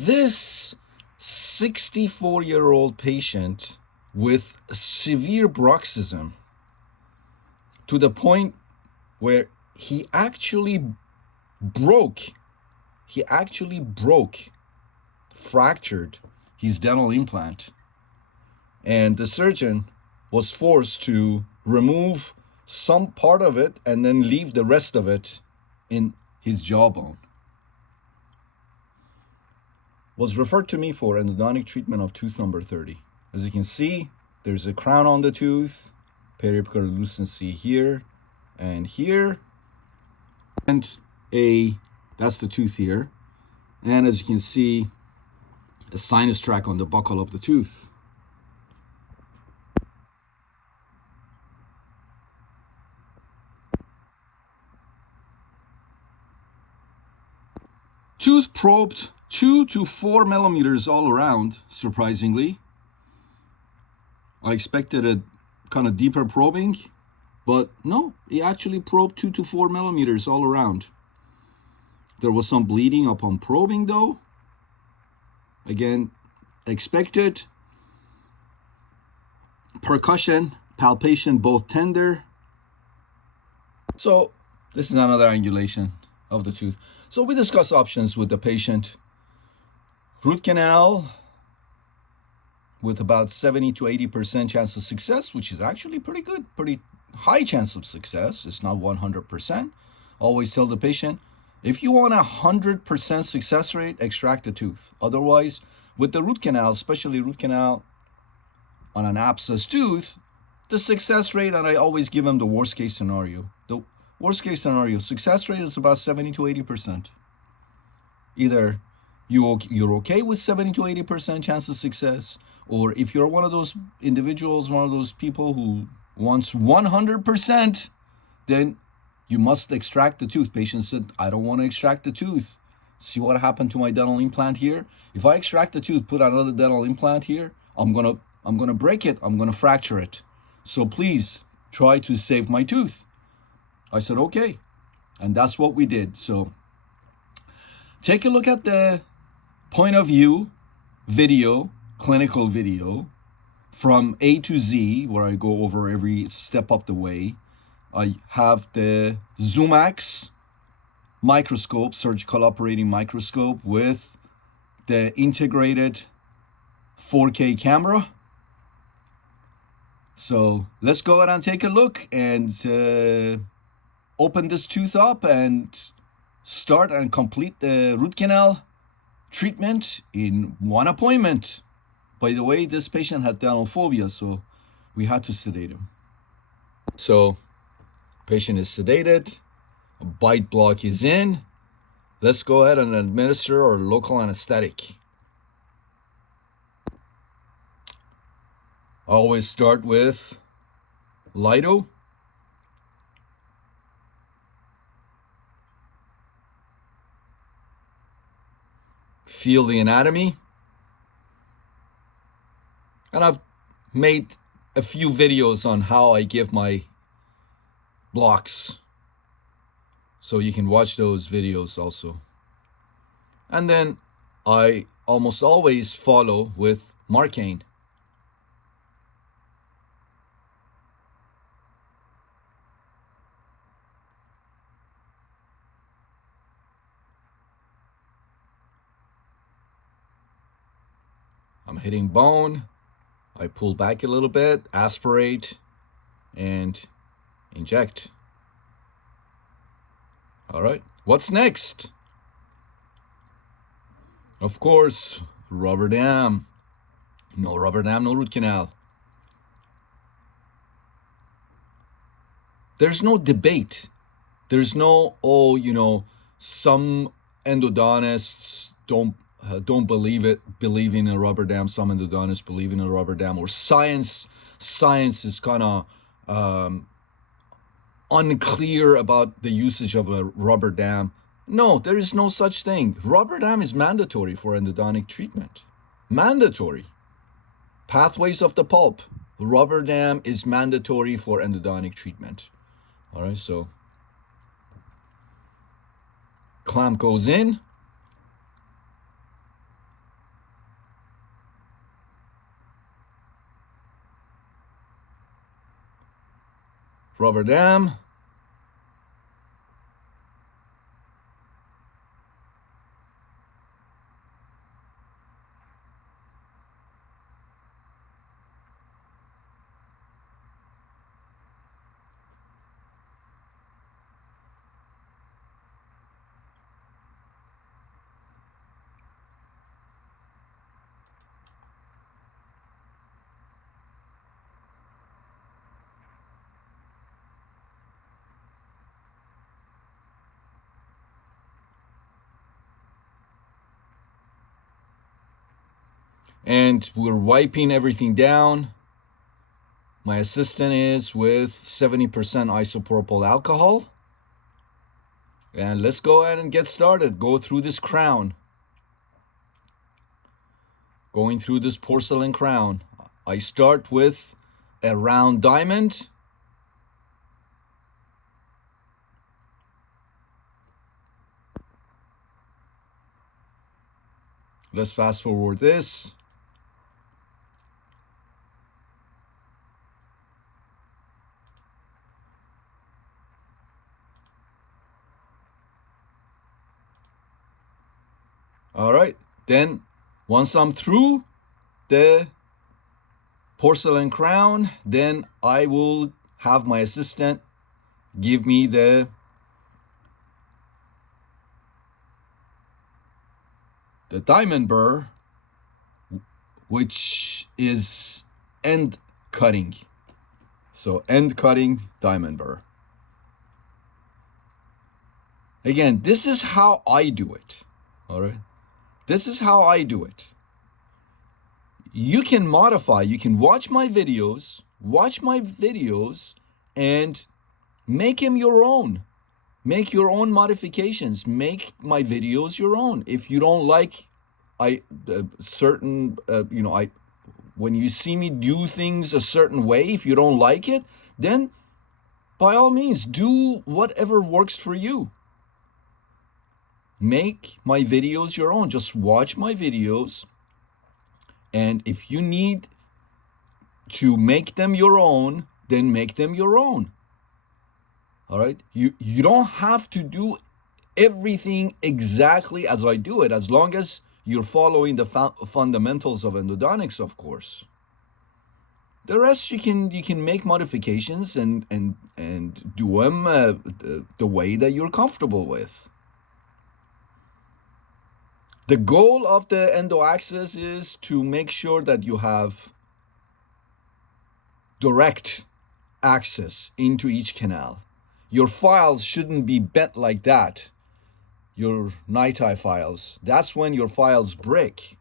This 64-year-old patient with severe bruxism to the point where he actually fractured his dental implant, and the surgeon was forced to remove some part of it and then leave the rest of it in his jawbone. Was referred to me for endodontic treatment of tooth number 30. As you can see, there's a crown on the tooth, periapical lucency here and here, and that's the tooth here. And as you can see, a sinus tract on the buccal of the tooth. Tooth probed 2 to 4 millimeters all around, surprisingly. I expected a kind of deeper probing, but no, he actually probed 2 to 4 millimeters all around. There was some bleeding upon probing though. Again, expected. Percussion, palpation, both tender. So this is another angulation of the tooth. So we discuss options with the patient. Root canal with about 70 to 80% chance of success, which is actually pretty good, pretty high chance of success. It's not 100%. Always tell the patient, if you want 100% success rate, extract the tooth. Otherwise, with the root canal, especially root canal on an abscess tooth, the success rate, and I always give them the worst case scenario. The worst case scenario, success rate is about 70 to 80%. Either you're okay with 70 to 80% chance of success, or if you're one of those individuals, one of those people who wants 100%, then you must extract the tooth. Patient said, I don't want to extract the tooth. See what happened to my dental implant here? If I extract the tooth, put another dental implant here, I'm gonna break it. I'm gonna fracture it. So please try to save my tooth. I said, okay. And that's what we did. So take a look at the point of view video, clinical video from A to Z, where I go over every step up the way. I have the Zoomax microscope, surgical operating microscope with the integrated 4K camera. So let's go ahead and take a look and open this tooth up and start and complete the root canal treatment in one appointment. By the way, this patient had dental phobia, so we had to sedate him. So patient is sedated, a bite block is in. Let's go ahead and administer our local anesthetic. I always start with Lido. Feel the anatomy. And I've made a few videos on how I give my blocks, so you can watch those videos also. And then I almost always follow with Marcaine. I'm hitting bone. I pull back a little bit, aspirate, and inject. All right, what's next? Of course, rubber dam. No rubber dam, no root canal. There's no debate. There's no, some endodontists don't believe in a rubber dam. Some endodontists believe in a rubber dam, or science is kind of unclear about the usage of a rubber dam. No, there is no such thing. Rubber dam is mandatory for endodontic treatment. Mandatory. Pathways of the pulp. Rubber dam is mandatory for endodontic treatment. All right, so clamp goes in. rubber dam. And we're wiping everything down. My assistant is with 70% isopropyl alcohol. And let's go ahead and get started. Go through this crown. Going through this porcelain crown. I start with a round diamond. Let's fast forward this. All right, then once I'm through the porcelain crown, then I will have my assistant give me the diamond burr, which is end cutting. So end cutting diamond burr. Again, this is how I do it. All right. This is how I do it. You can modify, you can watch my videos and make them your own. Make your own modifications. Make my videos your own. If you don't like when you see me do things a certain way, if you don't like it, then by all means do whatever works for you. Make my videos your own. Just watch my videos, and if you need to make them your own, then make them your own. All right? You don't have to do everything exactly as I do it, as long as you're following the fundamentals of endodontics, of course. The rest you can make modifications and do them the way that you're comfortable with. The goal of the endo access is to make sure that you have direct access into each canal. Your files shouldn't be bent like that. Your NiTi files. That's when your files break.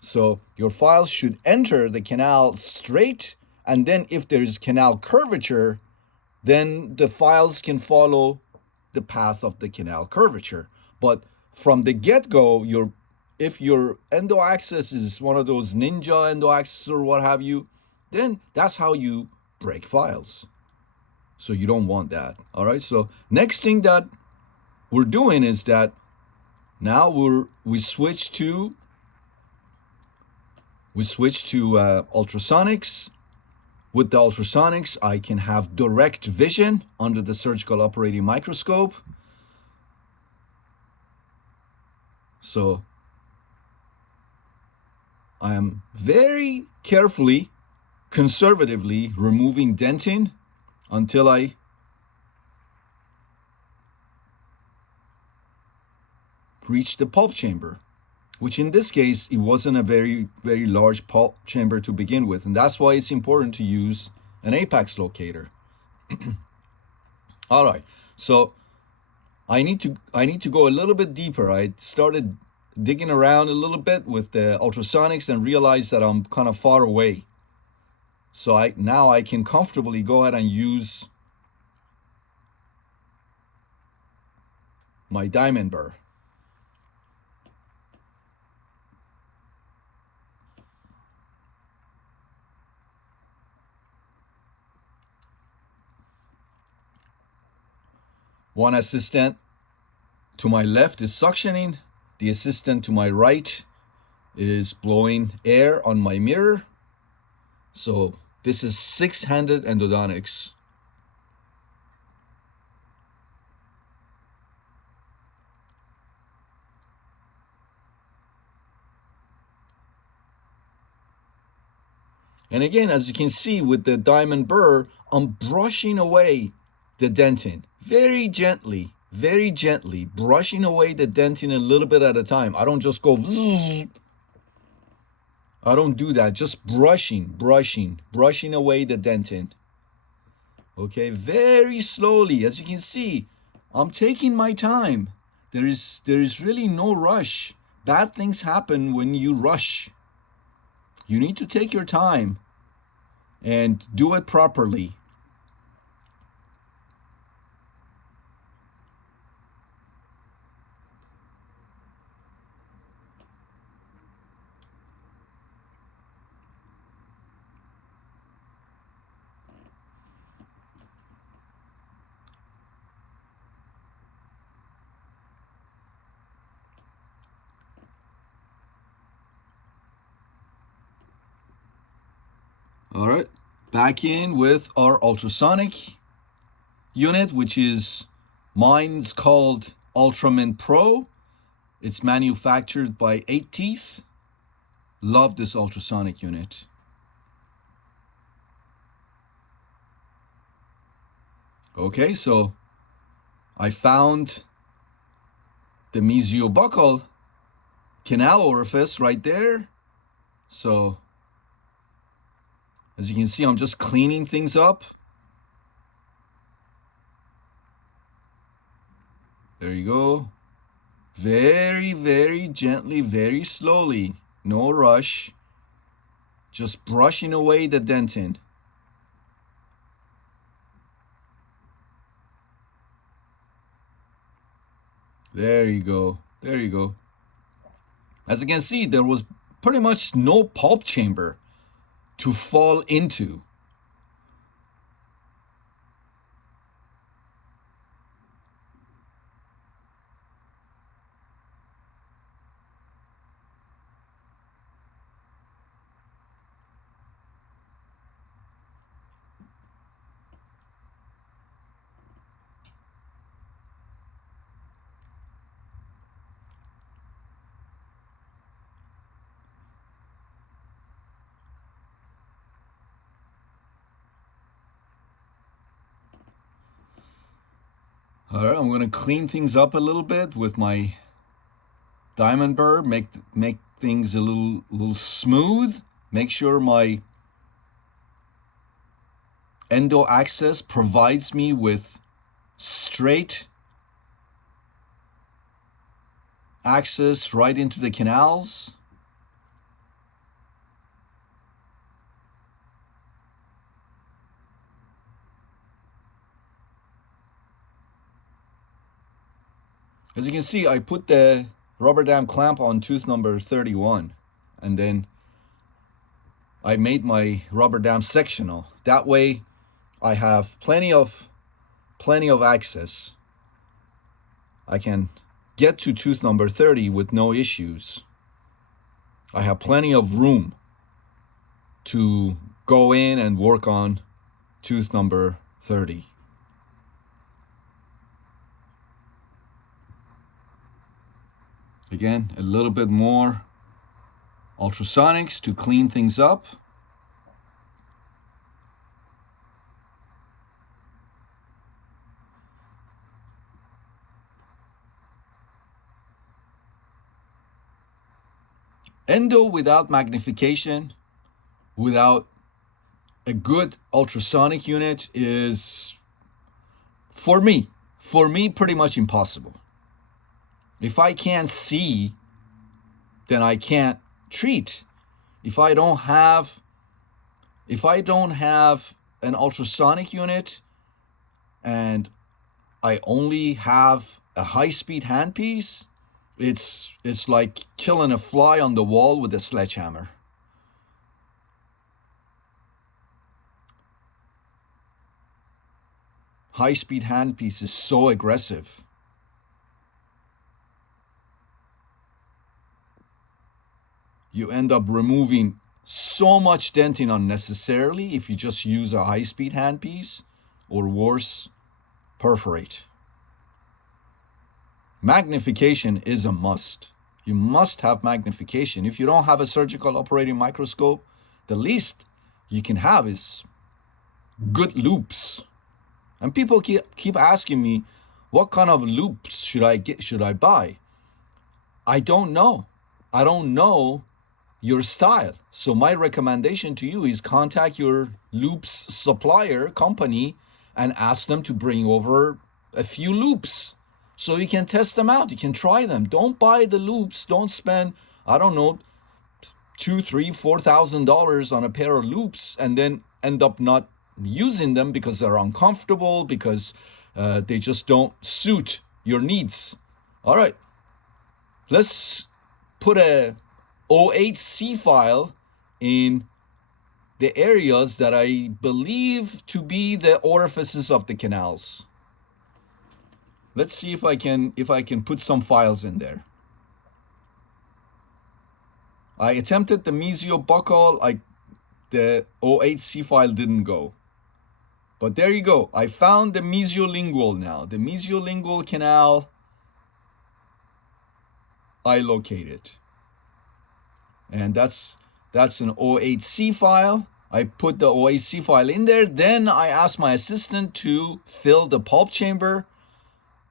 So your files should enter the canal straight, and then if there's canal curvature, then the files can follow the path of the canal curvature. But from the get-go, if your endo access is one of those ninja endo access or what have you, then that's how you break files. So you don't want that. All right. So next thing that we're doing is that now we switch to ultrasonics. With the ultrasonics, I can have direct vision under the surgical operating microscope. So I am very carefully, conservatively removing dentin until I reach the pulp chamber, which in this case, it wasn't a very, very large pulp chamber to begin with. And that's why it's important to use an apex locator. All right, so I need to go a little bit deeper. I started digging around a little bit with the ultrasonics and realized that I'm kind of far away. So now I can comfortably go ahead and use my diamond burr. One assistant to my left is suctioning. The assistant to my right is blowing air on my mirror. So this is six-handed endodontics. And again, as you can see with the diamond burr, I'm brushing away the dentin very gently, brushing away the dentin a little bit at a time. I don't just go zzz. I don't do that. Just brushing away the dentin. Okay, very slowly. As you can see, I'm taking my time. There is really no rush. Bad things happen when you rush. You need to take your time and do it properly. All right, back in with our ultrasonic unit, which is mine's called Ultraman Pro. It's manufactured by 8 Teeth. Love this ultrasonic unit. Okay, so I found the mesiobuccal canal orifice right there. So as you can see, I'm just cleaning things up. There you go. Very, very gently, very slowly. No rush. Just brushing away the dentin. There you go. There you go. As you can see, there was pretty much no pulp chamber to fall into. All right, I'm going to clean things up a little bit with my diamond burr, make things a little smooth. Make sure my endo access provides me with straight access right into the canals. As you can see, I put the rubber dam clamp on tooth number 31, and then I made my rubber dam sectional. That way I have plenty of access. I can get to tooth number 30 with no issues. I have plenty of room to go in and work on tooth number 30. Again, a little bit more ultrasonics to clean things up. Endo without magnification, without a good ultrasonic unit is, for me, pretty much impossible. If I can't see, then I can't treat. If I don't have an ultrasonic unit and I only have a high-speed handpiece, it's like killing a fly on the wall with a sledgehammer. High-speed handpiece is so aggressive. You end up removing so much dentin unnecessarily if you just use a high-speed handpiece, or worse, perforate. Magnification is a must. You must have magnification. If you don't have a surgical operating microscope, the least you can have is good loops. And people keep asking me, what kind of loops should I buy? I don't know. I don't know your style. So my recommendation to you is contact your loops supplier company and ask them to bring over a few loops so you can test them out. You can try them. Don't buy the loops. Don't spend, I don't know, $2,000, $4,000 on a pair of loops and then end up not using them because they're uncomfortable, because they just don't suit your needs. All right, let's put a OHC file in the areas that I believe to be the orifices of the canals. Let's see if I can put some files in there. I attempted the mesiobuccal, the OHC file didn't go. But there you go. I found the mesiolingual now. The mesiolingual canal, I located. And that's an OHC file. I put the OHC file in there. Then I asked my assistant to fill the pulp chamber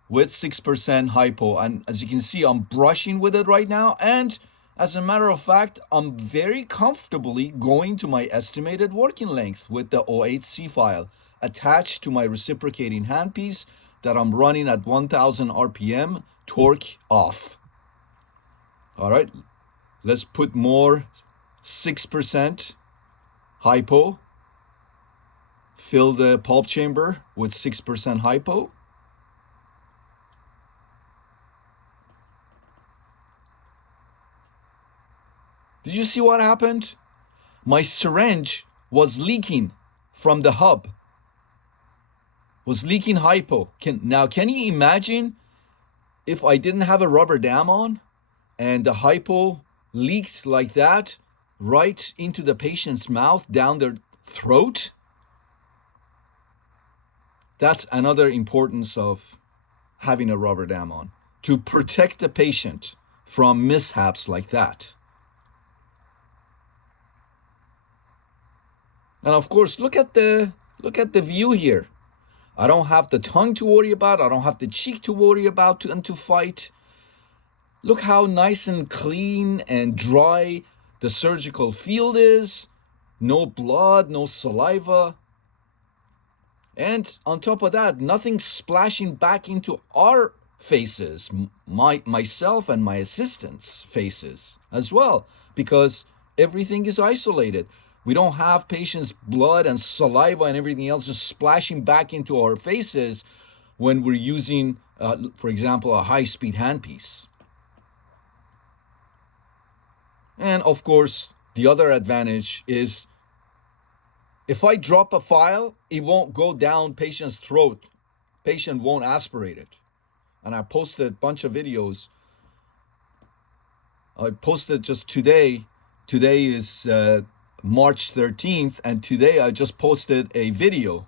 with 6% hypo. And as you can see, I'm brushing with it right now. And as a matter of fact, I'm very comfortably going to my estimated working length with the OHC file attached to my reciprocating handpiece that I'm running at 1000 RPM, torque off. All right, let's put more 6% hypo. Fill the pulp chamber with 6% hypo. Did you see what happened? My syringe was leaking from the hub. Was leaking hypo. Can you imagine if I didn't have a rubber dam on and the hypo leaked like that right into the patient's mouth, down their throat? That's another importance of having a rubber dam on, to protect the patient from mishaps like that. And of course, look at the view here. I don't have the tongue to worry about. I don't have the cheek to worry about and to fight. Look how nice and clean and dry the surgical field is. No blood, no saliva. And on top of that, nothing splashing back into our faces, myself and my assistants' faces as well, because everything is isolated. We don't have patients' blood and saliva and everything else just splashing back into our faces when we're using, for example, a high-speed handpiece. And of course, the other advantage is if I drop a file, it won't go down patient's throat. Patient won't aspirate it. And I posted a bunch of videos. I posted just today. Today is March 13th, and today I just posted a video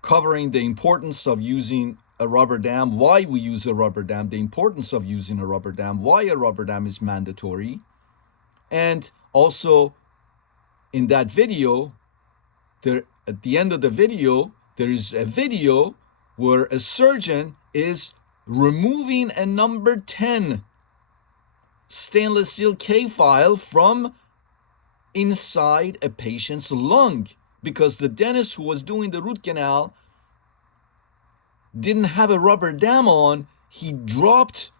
covering the importance of using a rubber dam, why we use a rubber dam, the importance of using a rubber dam, why a rubber dam is mandatory. And also in that video, at the end of the video, there is a video where a surgeon is removing a number 10 stainless steel K file from inside a patient's lung, because the dentist who was doing the root canal didn't have a rubber dam on. He dropped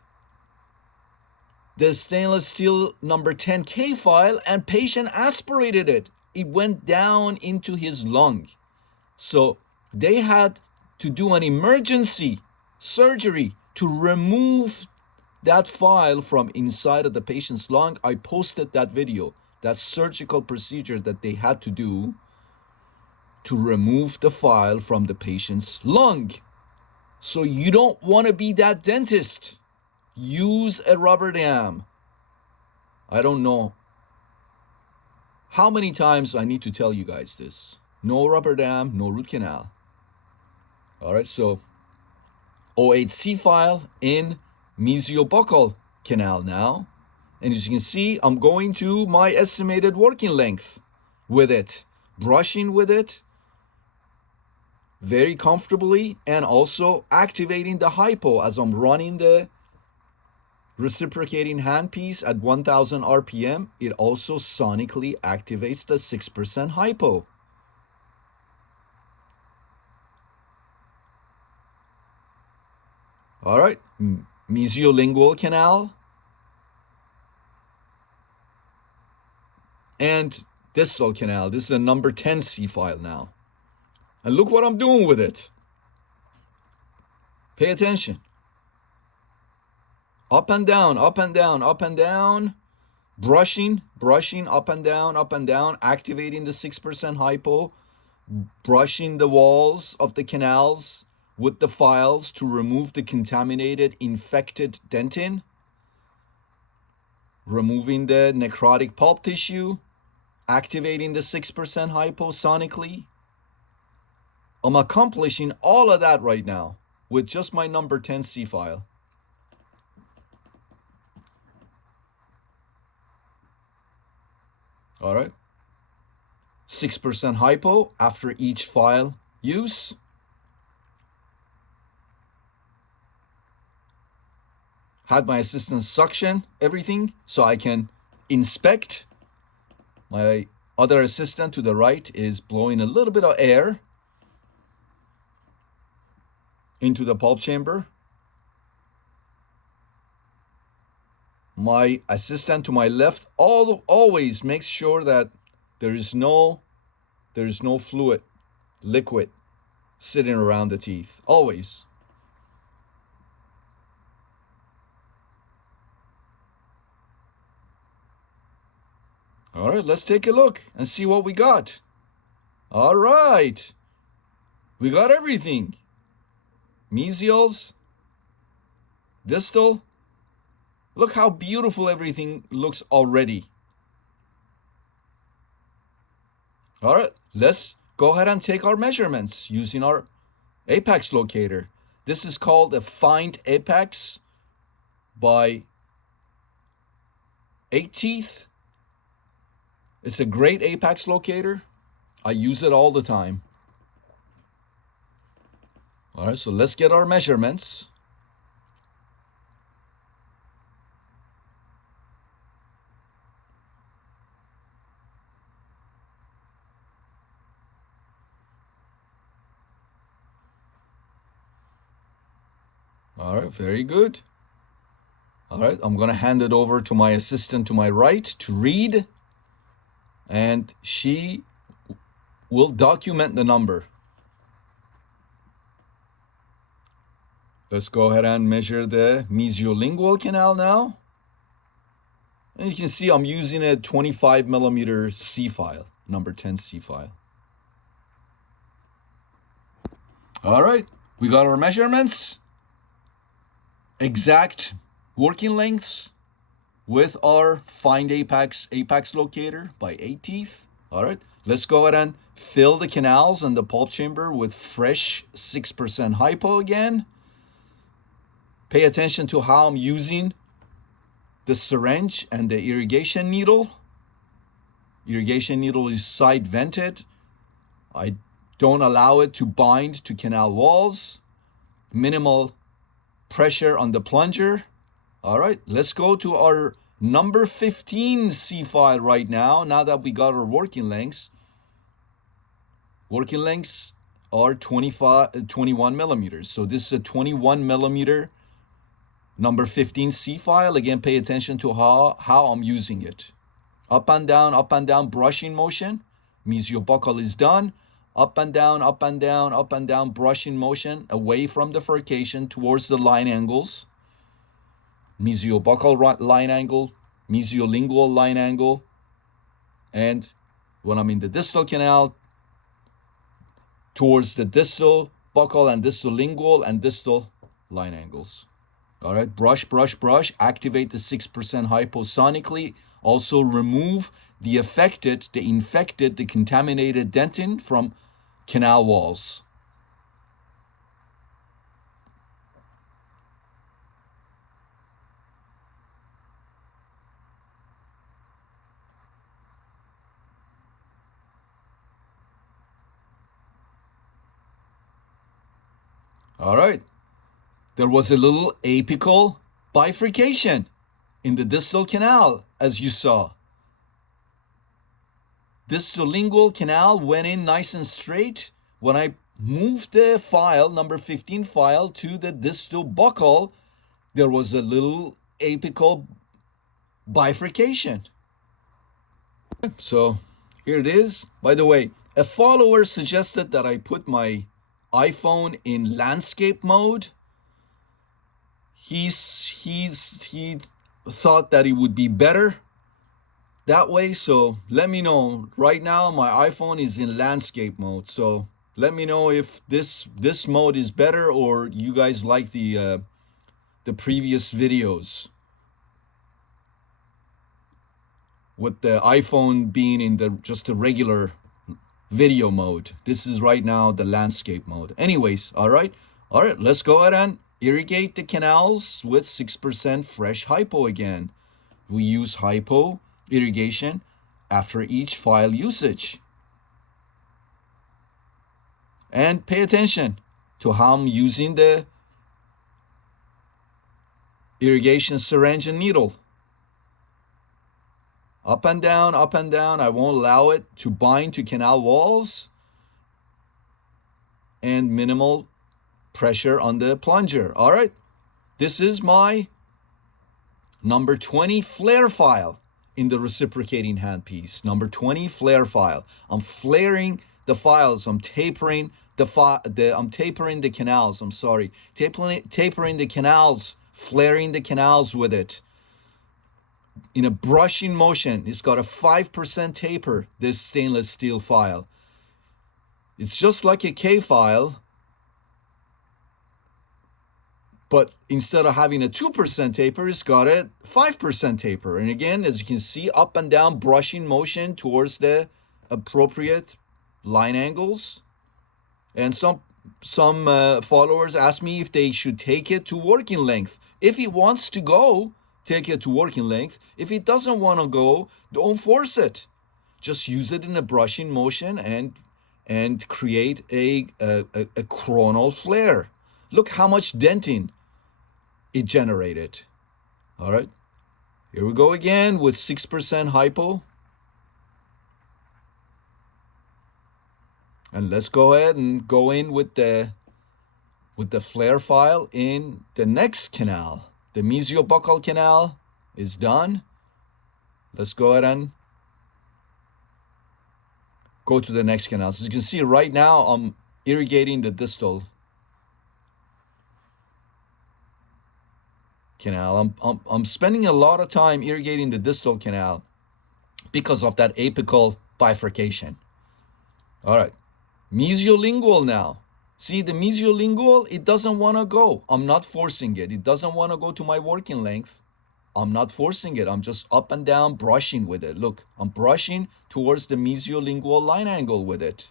the stainless steel number 10 K file and patient aspirated it. It went down into his lung. So they had to do an emergency surgery to remove that file from inside of the patient's lung. I posted that video, that surgical procedure that they had to do to remove the file from the patient's lung. So you don't want to be that dentist. Use a rubber dam. I don't know how many times I need to tell you guys this. No rubber dam, no root canal. All right, so OHC file in mesiobuccal canal now. And as you can see, I'm going to my estimated working length with it, brushing with it very comfortably, and also activating the hypo as I'm running the reciprocating handpiece at 1000 RPM. It also sonically activates the 6% hypo. All right, mesiolingual canal and distal canal. This is a number 10 C file now. And look what I'm doing with it. Pay attention. Up and down, up and down, up and down. Brushing up and down, activating the 6% hypo, brushing the walls of the canals with the files to remove the contaminated, infected dentin, removing the necrotic pulp tissue, activating the 6% hypo sonically. I'm accomplishing all of that right now with just my number 10 C file. All right. 6% hypo after each file use. Had my assistant suction everything so I can inspect. My other assistant to the right is blowing a little bit of air into the pulp chamber. My assistant to my left always makes sure that there is no fluid, liquid sitting around the teeth. Always. All right, let's take a look and see what we got. All right. We got everything. Mesials, distal. Look how beautiful everything looks already. All right, let's go ahead and take our measurements using our apex locator. This is called a Find Apex by 8 Teeth. It's a great apex locator. I use it all the time. All right, so let's get our measurements. All right, very good. All right, I'm going to hand it over to my assistant to my right to read, and she will document the number. Let's go ahead and measure the mesiolingual canal now. And you can see I'm using a 25 millimeter C file, number 10 C file. All right, we got our measurements, exact working lengths with our Find Apex locator by 8 Teeth. All right, let's go ahead and fill the canals and the pulp chamber with fresh 6% hypo again. Pay attention to how I'm using the syringe and the irrigation needle. Irrigation needle is side vented. I don't allow it to bind to canal walls. Minimal pressure on the plunger. All right, let's go to our number 15 C file right now that we got our working lengths. Working lengths are 21 millimeters. So this is a 21 millimeter number 15 C file. Again, pay attention to how I'm using it. Up and down, brushing motion. Mesiobuccal is done. Up and down, brushing motion away from the furcation towards the line angles. Mesiobuccal line angle, mesiolingual line angle. And when I'm in the distal canal, towards the distal buccal and distal lingual and distal line angles. All right, brush, activate the 6% hyposonically. Also remove the infected, the contaminated dentin from canal walls. All right. There was a little apical bifurcation in the distal canal, as you saw. Distal lingual canal went in nice and straight. When I moved the file, number 15 file, to the distal buccal, there was a little apical bifurcation. So here it is. By the way, a follower suggested that I put my iPhone in landscape mode. He thought that it would be better that way. So let me know. Right now my iPhone is in landscape mode. So let me know if this mode is better, or you guys like the previous videos with the iPhone being in the just a regular video mode. This is right now the landscape mode. Anyways, all right, let's go ahead and irrigate the canals with 6% fresh hypo again. We use hypo irrigation after each file usage. And pay attention to how I'm using the irrigation syringe and needle. Up and down, up and down. I won't allow it to bind to canal walls. And minimal pressure on the plunger. All right. This is my number 20 flare file in the reciprocating handpiece. Number 20 flare file. I'm flaring the files. I'm tapering I'm tapering the canals. I'm sorry. Tapering the canals, flaring the canals with it. In a brushing motion. It's got a 5% taper, this stainless steel file. It's just like a K file, but instead of having a 2% taper, it's got a 5% taper. And again, as you can see, up and down brushing motion towards the appropriate line angles. And some followers ask me if they should take it to working length. If it wants to go, take it to working length. If it doesn't want to go, don't force it. Just use it in a brushing motion and create a coronal flare. Look how much denting it generated. All right, here we go again with 6% hypo. And let's go ahead and go in with the flare file in the next canal. The mesiobuccal canal is done. Let's go ahead and go to the next canal. So as you can see right now, I'm irrigating the distal canal. I'm spending a lot of time irrigating the distal canal because of that apical bifurcation. All right, mesiolingual now. See, the mesiolingual, it doesn't want to go. I'm not forcing it. It doesn't want to go to my working length. I'm not forcing it. I'm just up and down brushing with it. Look, I'm brushing towards the mesiolingual line angle with it.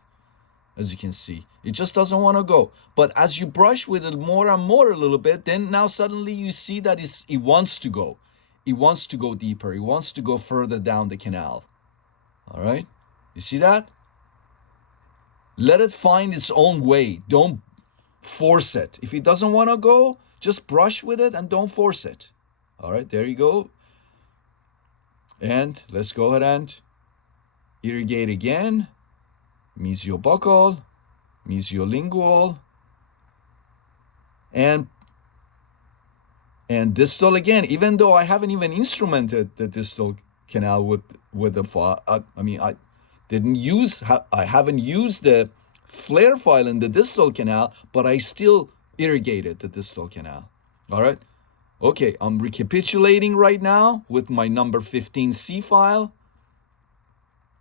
As you can see, it just doesn't want to go. But as you brush with it more and more a little bit, then now suddenly you see that it wants to go. It wants to go deeper. It wants to go further down the canal. All right, you see that? Let it find its own way. Don't force it. If it doesn't want to go, just brush with it and don't force it. All right, there you go. And let's go ahead and irrigate again. Mesiobuccal, mesiolingual, and distal again. Even though I haven't even instrumented the distal canal with the file, I haven't used the flare file in the distal canal, but I still irrigated the distal canal. All right. Okay, I'm recapitulating right now with my number 15C file,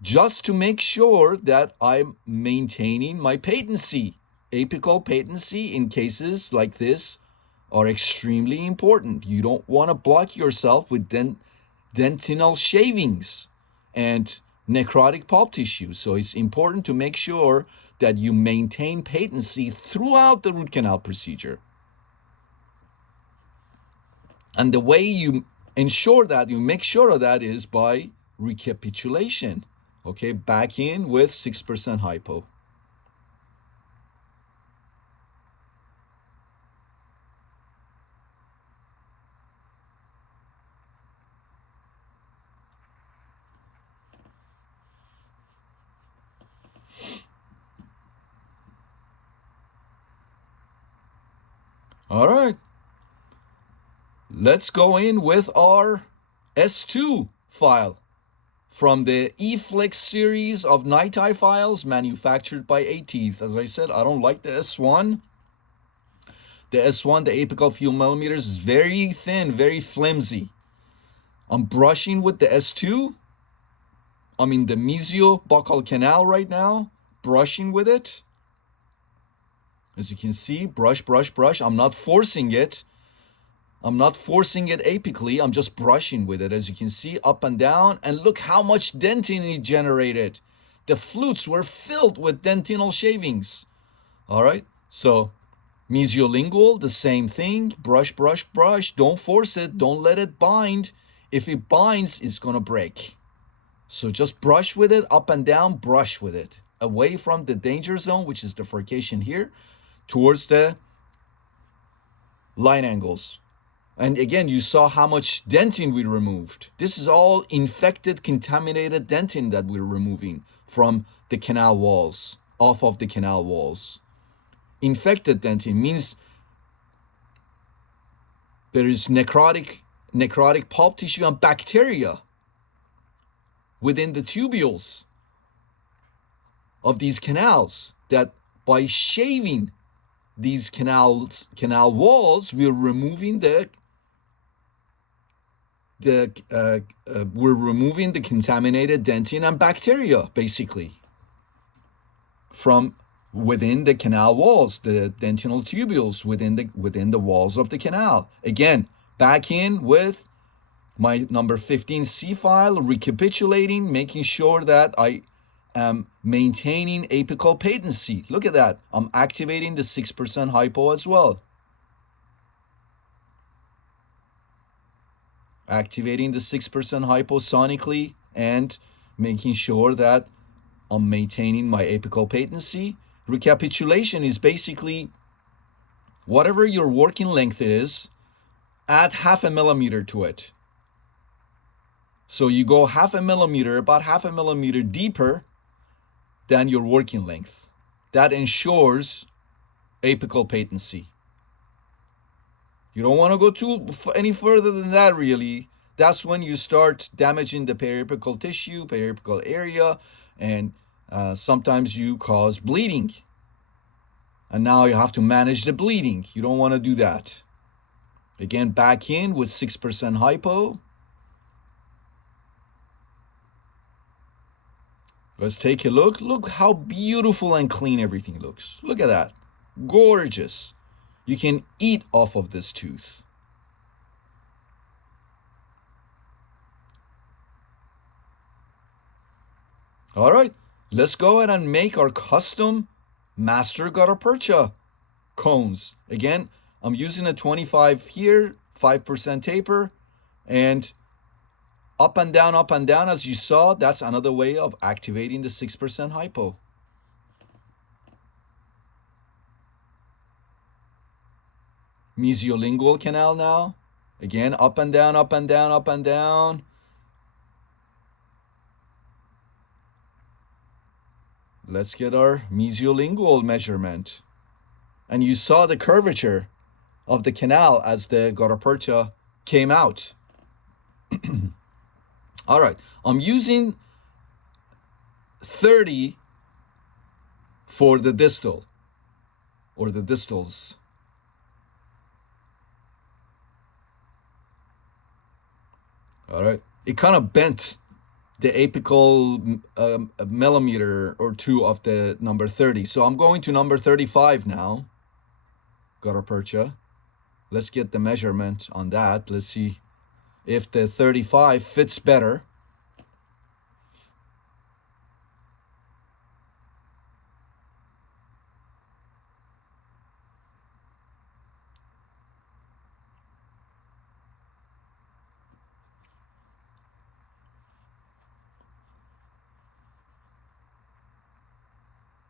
just to make sure that I'm maintaining my patency. Apical patency in cases like this are extremely important. You don't want to block yourself with dentinal shavings and necrotic pulp tissue. So it's important to make sure that you maintain patency throughout the root canal procedure. And the way you ensure that, you make sure of that, is by recapitulation. Okay, back in with 6% hypo. All right. Let's go in with our S2 file from the eFlex series of NiTi files manufactured by ATEETH. As I said, I don't like the S1. The S1, the apical few millimeters, is very thin, very flimsy. I'm brushing with the S2. I'm in the mesiobuccal canal right now, brushing with it. As you can see, brush, brush, brush. I'm not forcing it. I'm not forcing it apically. I'm just brushing with it. As you can see, up and down. And look how much dentin it generated. The flutes were filled with dentinal shavings. All right. So mesiolingual, the same thing. Brush, brush, brush. Don't force it. Don't let it bind. If it binds, it's going to break. So just brush with it, up and down, brush with it. Away from the danger zone, which is the furcation here, towards the line angles. And again, you saw how much dentin we removed. This is all infected, contaminated dentin that we're removing from the canal walls, off of the canal walls. Infected dentin means there is necrotic pulp tissue and bacteria within the tubules of these canals that by shaving these canal walls, we're removing the contaminated dentin and bacteria, basically, from within the canal walls, the dentinal tubules within the walls of the canal. Again, back in with my number 15C file, recapitulating, making sure that I am maintaining apical patency. Look at that. I'm activating the 6% hypo as well. Activating the 6% hypo sonically and making sure that I'm maintaining my apical patency. Recapitulation is basically whatever your working length is, add 0.5 millimeter to it. So you go 0.5 millimeter, about 0.5 millimeter deeper than your working length. That ensures apical patency. You don't want to go any further than that, really. That's when you start damaging the periapical tissue, periapical area, and sometimes you cause bleeding. And now you have to manage the bleeding. You don't want to do that. Again, back in with 6% hypo. Let's take a look. Look how beautiful and clean everything looks. Look at that. Gorgeous. You can eat off of this tooth. All right, let's go ahead and make our custom master gutta percha cones. Again, I'm using a 25 here, 5% taper, and up and down, as you saw. That's another way of activating the 6% hypo. Mesiolingual canal now. Again, up and down, up and down, up and down. Let's get our mesiolingual measurement. And you saw the curvature of the canal as the gutta percha came out. All right, I'm using 30 for the distal, or the distals. All right, it kind of bent the apical millimeter or two of the number 30. So I'm going to number 35 now, gutta percha. Let's get the measurement on that. Let's see if the 35 fits better.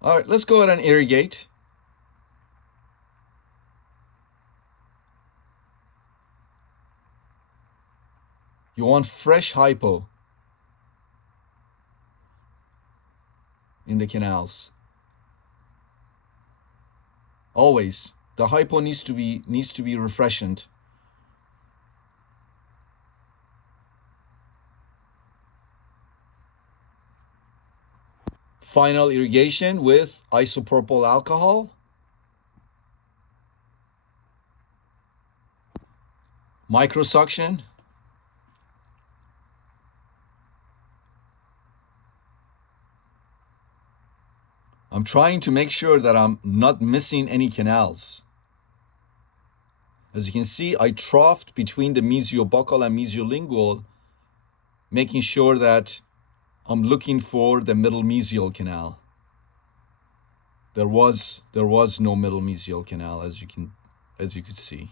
All right, let's go ahead and irrigate. You want fresh hypo in the canals. Always. The hypo needs to be refreshened. Final irrigation with isopropyl alcohol. Microsuction. I'm trying to make sure that I'm not missing any canals. As you can see, I troughed between the mesiobuccal and mesiolingual, making sure that I'm looking for the middle mesial canal. There was no middle mesial canal, as you could see.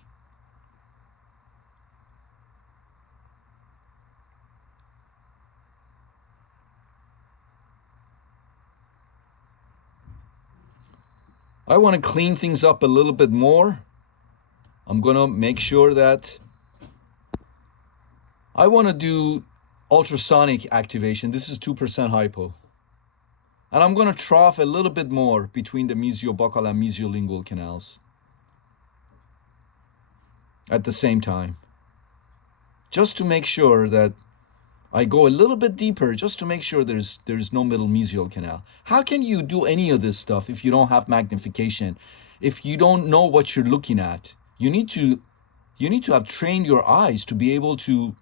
I want to clean things up a little bit more. I'm going to make sure that I want to do ultrasonic activation. This is 2% hypo. And I'm going to trough a little bit more between the mesiobuccal and mesiolingual canals at the same time, just to make sure that I go a little bit deeper, just to make sure there's no middle mesial canal. How can you do any of this stuff if you don't have magnification, if you don't know what you're looking at? You need to have trained your eyes to be able to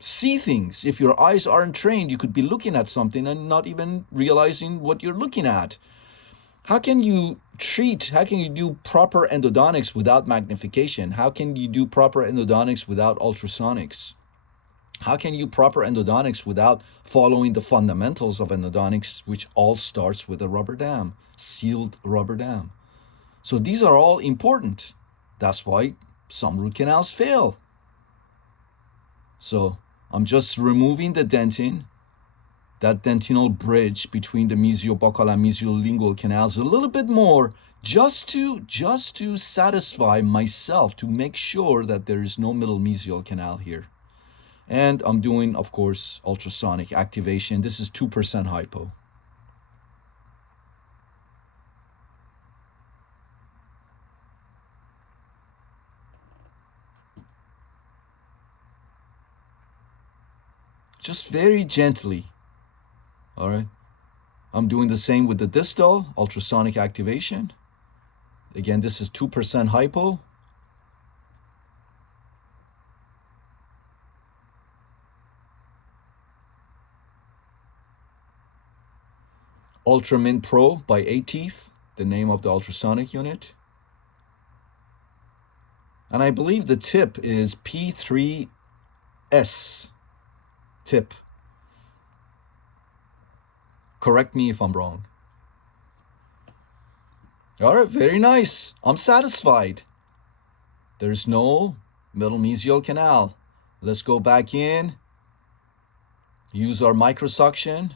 see things. If your eyes aren't trained, you could be looking at something and not even realizing what you're looking at. How can you do proper endodontics without magnification? How can you do proper endodontics without ultrasonics? How can you proper endodontics without following the fundamentals of endodontics, which all starts with a rubber dam, sealed rubber dam? So these are all important. That's why some root canals fail. So I'm just removing the dentin, that dentinal bridge between the mesiobuccal and mesiolingual canals a little bit more, just to satisfy myself, to make sure that there is no middle mesial canal here. And I'm doing, of course, ultrasonic activation. This is 2% hypo. Just very gently. All right. I'm doing the same with the distal, ultrasonic activation. Again, this is 2% hypo. Ultramin Pro by 8 Teeth, the name of the ultrasonic unit. And I believe the tip is P3S tip. Correct me if I'm wrong. All right, very nice. I'm satisfied. There's no middle mesial canal. Let's go back in. Use our microsuction.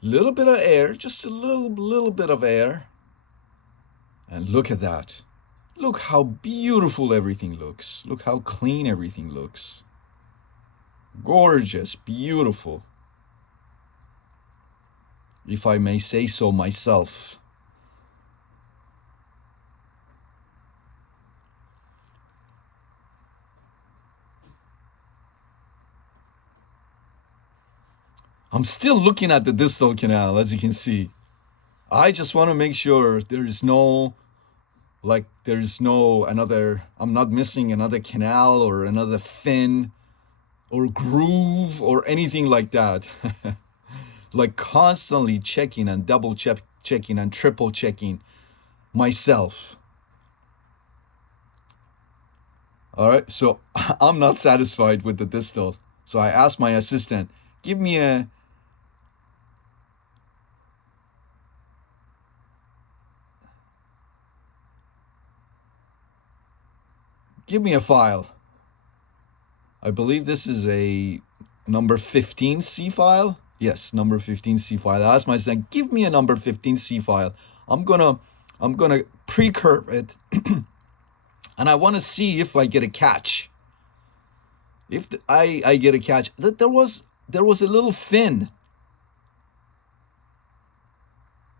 Little bit of air, just a little bit of air. And look at that. Look how beautiful everything looks. Look how clean everything looks. Gorgeous, beautiful. If I may say so myself. I'm still looking at the distal canal, as you can see. I just want to make sure there's no another, I'm not missing another canal or another fin or groove or anything like that. Like constantly checking and double checking and triple checking myself. All right, so I'm not satisfied with the distal. So I asked my assistant, give me a file. I believe this is a number 15C file. Yes, number 15C file. I asked my assistant, give me a number 15C file. I'm gonna pre-curve it. And I want to see if I get a catch. If I get a catch, that there was a little fin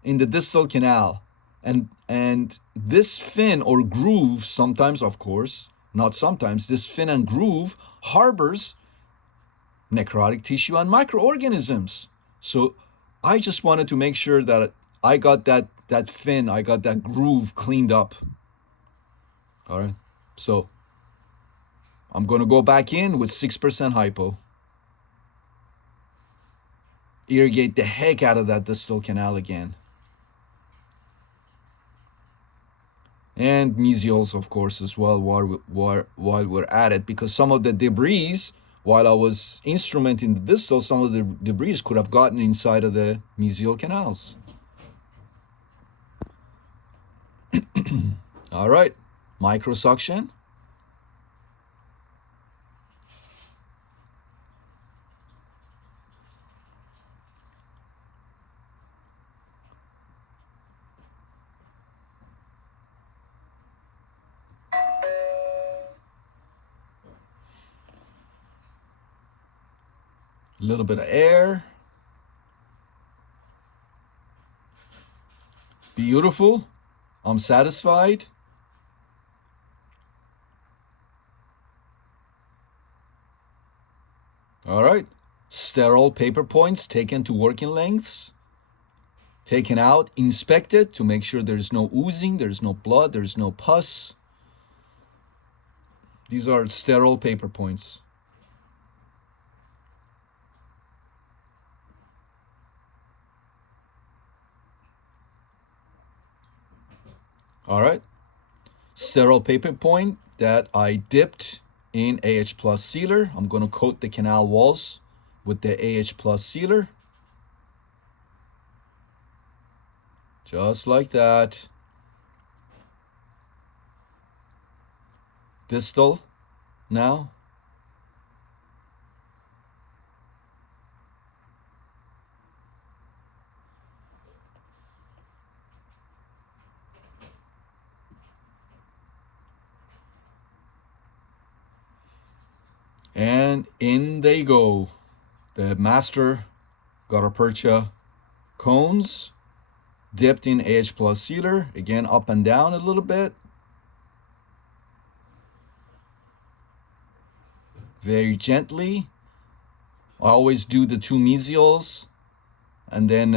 in the distal canal, and this fin or groove, sometimes, of course, not sometimes, this fin and groove harbors necrotic tissue and microorganisms. So I just wanted to make sure that I got that fin, I got that groove cleaned up. All right, so I'm going to go back in with 6% hypo. Irrigate the heck out of that distal canal again. And mesials, of course, as well, while we're at it, because some of the debris, while I was instrumenting the distal, some of the debris could have gotten inside of the mesial canals. All right, microsuction. A little bit of air. Beautiful. I'm satisfied. All right. Sterile paper points taken to working lengths. Taken out, inspected to make sure there's no oozing, there's no blood, there's no pus. These are sterile paper points. All right. Sterile paper point that I dipped in AH plus sealer. I'm going to coat the canal walls with the AH plus sealer. Just like that. Distal now. And in they go. The master Garapercha cones dipped in AH plus sealer. Again, up and down a little bit. Very gently. I always do the two mesials, and then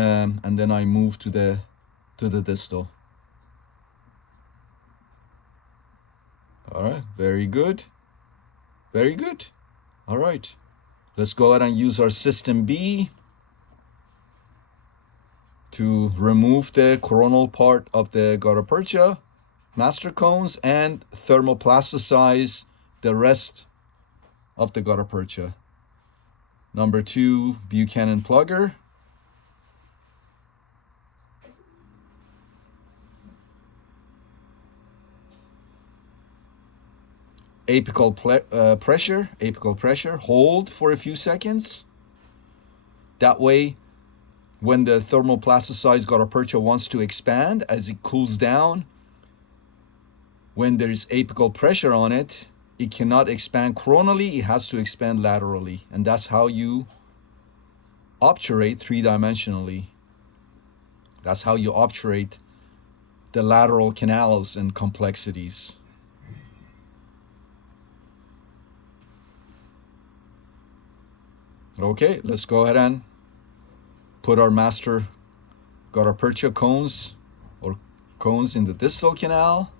I move to the distal. All right, very good, very good. All right, let's go ahead and use our system B to remove the coronal part of the Garapercha master cones and thermoplasticize the rest of the Garapercha. Number 2, Buchanan plugger. Apical pressure, hold for a few seconds. That way, when the thermoplasticized Garapercha wants to expand, as it cools down, when there's apical pressure on it, it cannot expand coronally, it has to expand laterally. And that's how you obturate three-dimensionally. That's how you obturate the lateral canals and complexities. Okay, let's go ahead and put our master Garapercha cones or cones in the distal canal.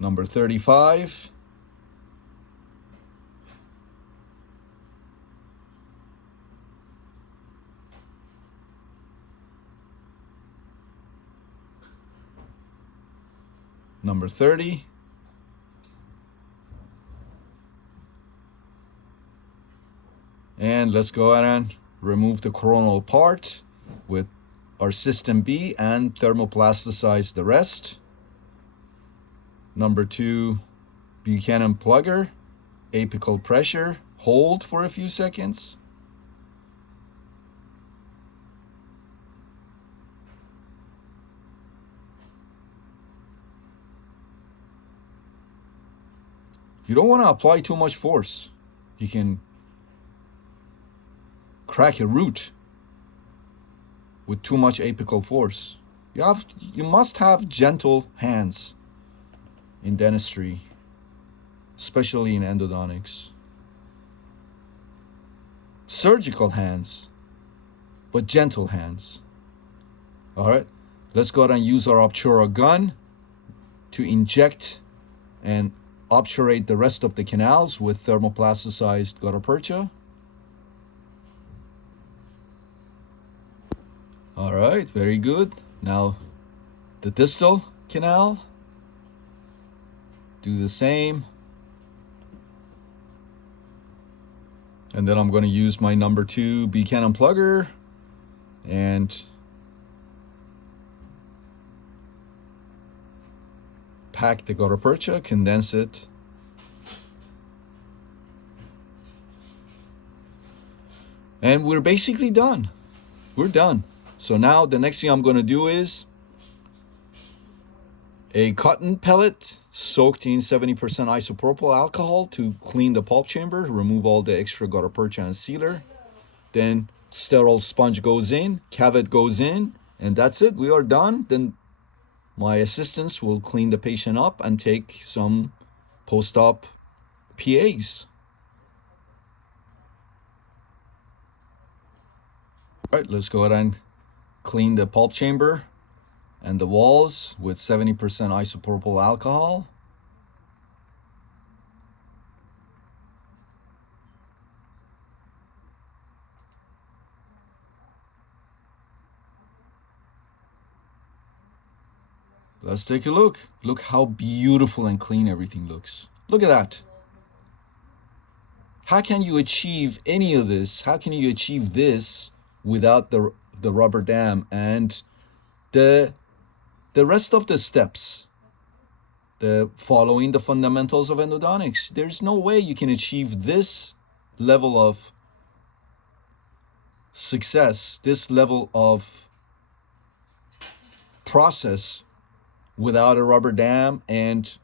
Number 35. Number 30. And let's go ahead and remove the coronal part with our system B and thermoplasticize the rest. Number 2, Buchanan plugger, apical pressure, hold for a few seconds. You don't want to apply too much force. You can crack a root with too much apical force. You must have gentle hands in dentistry, especially in endodontics. Surgical hands, but gentle hands. All right, let's go ahead and use our Obtura gun to inject and obturate the rest of the canals with thermoplasticized gutta percha. All right, very good. Now the distal canal, do the same. And then I'm going to use my number 2 Buchanan plugger and pack the gutta percha, condense it. And we're basically done. We're done. So now the next thing I'm going to do is a cotton pellet soaked in 70% isopropyl alcohol to clean the pulp chamber, remove all the extra gutta percha and sealer. Then sterile sponge goes in, cavite goes in, and that's it. We are done. Then my assistants will clean the patient up and take some post-op PAs. All right, let's go ahead and clean the pulp chamber and the walls with 70% isopropyl alcohol. Let's take a look. Look how beautiful and clean everything looks. Look at that. How can you achieve any of this? How can you achieve this without the rubber dam and the rest of the steps? The following the fundamentals of endodontics. There's no way you can achieve this level of success, this level of process without a rubber dam and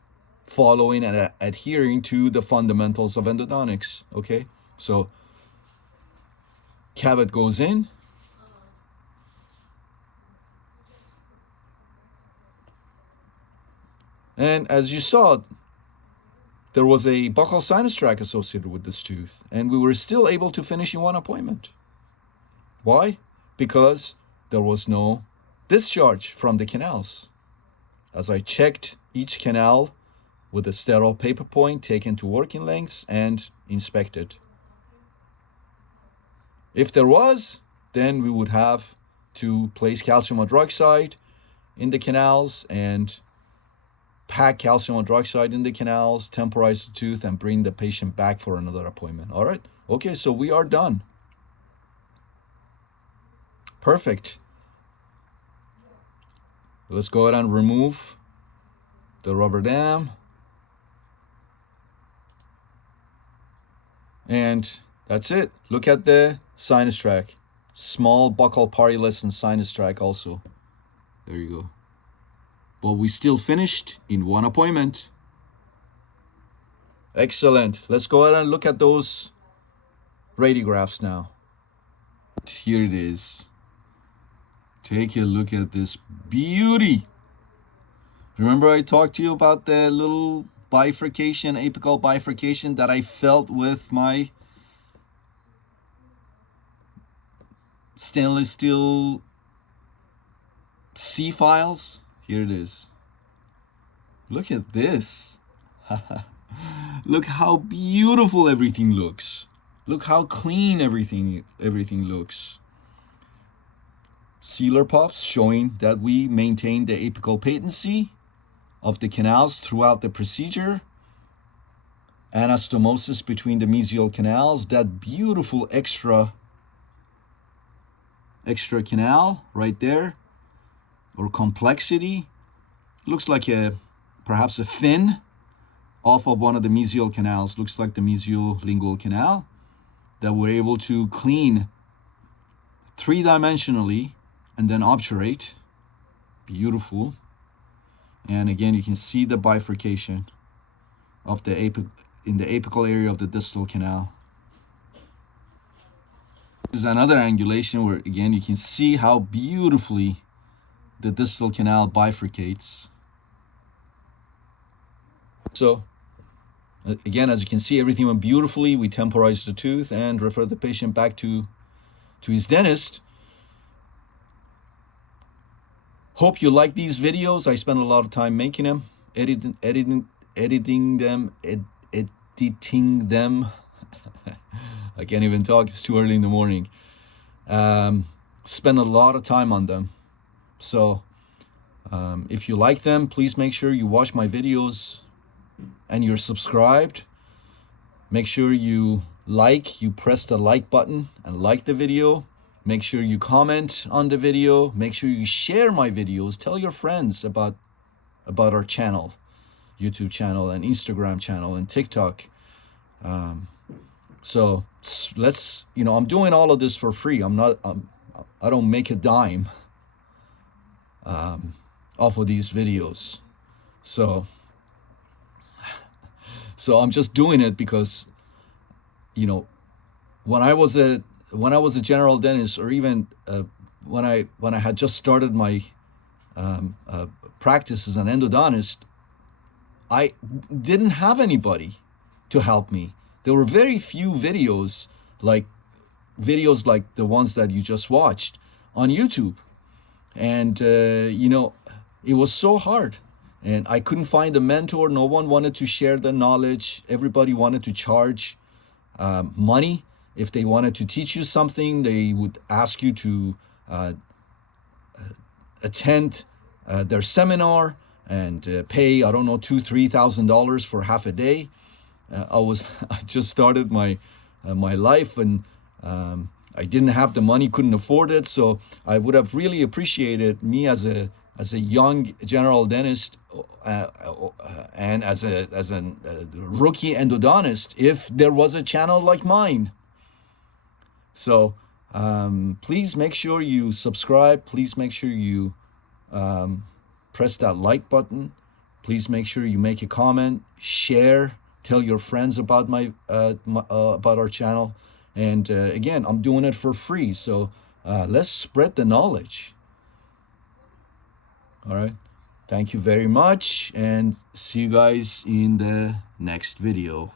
following and adhering to the fundamentals of endodontics. Okay, so cavite goes in. And as you saw, there was a buccal sinus tract associated with this tooth, and we were still able to finish in one appointment. Why? Because there was no discharge from the canals. As I checked each canal with a sterile paper point taken to working lengths and inspected. If there was, then we would have to place calcium hydroxide in the canals and pack calcium hydroxide in the canals, temporize the tooth, and bring the patient back for another appointment. All right. Okay, so we are done. Perfect. Let's go ahead and remove the rubber dam. And that's it. Look at the sinus tract. Small buccal paryless sinus tract also. There you go. But we still finished in one appointment. Excellent. Let's go ahead and look at those radiographs now. Here it is. Take a look at this beauty. Remember I talked to you about the little bifurcation, apical bifurcation that I felt with my stainless steel C files? Here it is. Look at this. Look how beautiful everything looks. Look how clean everything looks. Sealer puffs showing that we maintain the apical patency of the canals throughout the procedure. Anastomosis between the mesial canals. That beautiful extra canal right there, or complexity. Looks like perhaps a fin off of one of the mesial canals. Looks like the mesiolingual canal that we're able to clean three-dimensionally and then obturate. Beautiful. And again, you can see the bifurcation of the in the apical area of the distal canal. This is another angulation where, again, you can see how beautifully the distal canal bifurcates. So, again, as you can see, everything went beautifully. We temporized the tooth and referred the patient back to his dentist. Hope you like these videos. I spend a lot of time making them, editing them. I can't even talk. It's too early in the morning. Spend a lot of time on them. So if you like them, please make sure you watch my videos and you're subscribed. Make sure you press the like button and like the video. Make sure you comment on the video. Make sure you share my videos. Tell your friends about our channel, YouTube channel and Instagram channel and TikTok. So let's, I'm doing all of this for free. I don't make a dime off of these videos. So I'm just doing it because, when I was a general dentist, or even when I had just started my practice as an endodontist, I didn't have anybody to help me. There were very few videos like the ones that you just watched on YouTube, and it was so hard, and I couldn't find a mentor. No one wanted to share the knowledge. Everybody wanted to charge money. If they wanted to teach you something, they would ask you to attend their seminar and pay, I don't know, $2,000-3,000 for half a day. I just started my life, and I didn't have the money, couldn't afford it. So I would have really appreciated me as a young general dentist and as a rookie endodontist if there was a channel like mine. So please make sure you subscribe. Please make sure you press that like button. Please make sure you make a comment, share, tell your friends about about our channel. And again, I'm doing it for free. So let's spread the knowledge. All right. Thank you very much, and see you guys in the next video.